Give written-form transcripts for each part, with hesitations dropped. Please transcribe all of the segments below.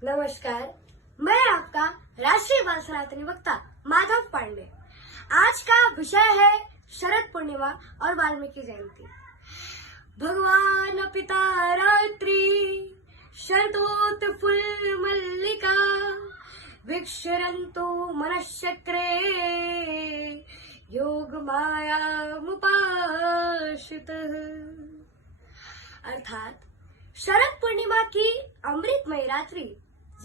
नमस्कार, मैं आपका राष्ट्रीय बाल सनातनी वक्ता माधव पांडे। आज का विषय है शरद पूर्णिमा और वाल्मीकि जयंती। भगवान पिता रात्रि शरदोत्फुल्ल मल्लिका विक्षरन्तो मनश्चक्रे योग मायामुपाश्रितः। अर्थात शरद पूर्णिमा की अमृतमय रात्रि,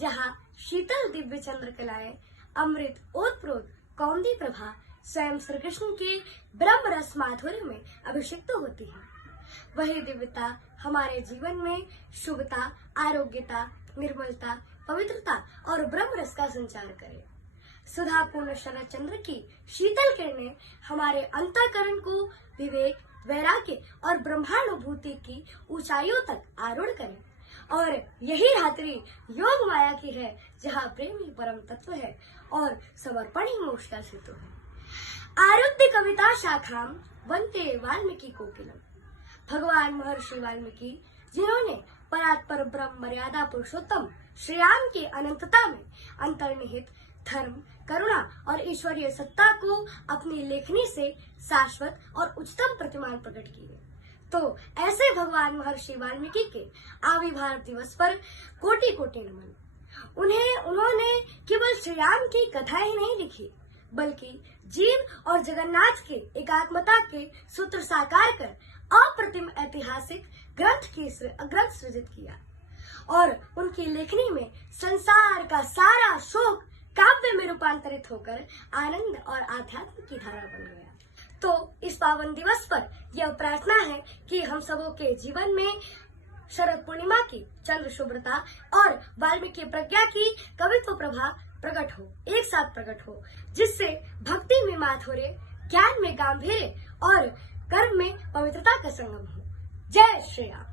जहाँ शीतल दिव्य चंद्रकलाएं अमृत ओतप्रोत कौंदी प्रभा स्वयं श्री कृष्ण के ब्रह्म रस माधुर्य में अभिषिक्त होती है, वही दिव्यता हमारे जीवन में शुभता, आरोग्यता, निर्मलता, पवित्रता और ब्रह्म रस का संचार करे। सुधापूर्ण शरद चंद्र की शीतल किरणें हमारे अंतःकरण को विवेक, वैराग्य और ब्रह्मानुभूति की ऊंचाइयों तक आरूढ़ करें। और यही रात्रि योग माया की है, जहाँ प्रेम ही परम तत्व है और समर्पण ही मोक्ष का सेतु है। आरुद्ध कविता शाखाम वंदे वाल्मीकि कोकिलम। भगवान महर्षि वाल्मीकि, जिन्होंने परात्पर ब्रह्म मर्यादा पुरुषोत्तम श्री राम की अनंतता में अंतर्निहित धर्म, करुणा और ईश्वरीय सत्ता को अपनी लेखनी से शाश्वत और उच्चतम प्रतिमान प्रकट किए, तो ऐसे भगवान महर्षि वाल्मीकि के आविर्भाव दिवस पर कोटि कोटि नमन। उन्होंने केवल श्री राम की कथा ही नहीं लिखी, बल्कि जीव और जगन्नाथ के एकात्मता के सूत्र साकार कर अप्रतिम ऐतिहासिक ग्रंथ सृजित किया। और उनकी लेखनी में संसार का सारा शोक काव्य में रूपांतरित होकर आनंद और आध्यात्म की धारा बन गया। तो इस पावन दिवस पर यह प्रार्थना है कि हम सबों के जीवन में शरद पूर्णिमा की चंद्र शुभ्रता और वाल्मीकि प्रज्ञा की कवित्व प्रभा प्रकट हो, एक साथ प्रकट हो, जिससे भक्ति में माधुर्य, ज्ञान में गांभीर्य और कर्म में पवित्रता का संगम हो। जय श्री राम।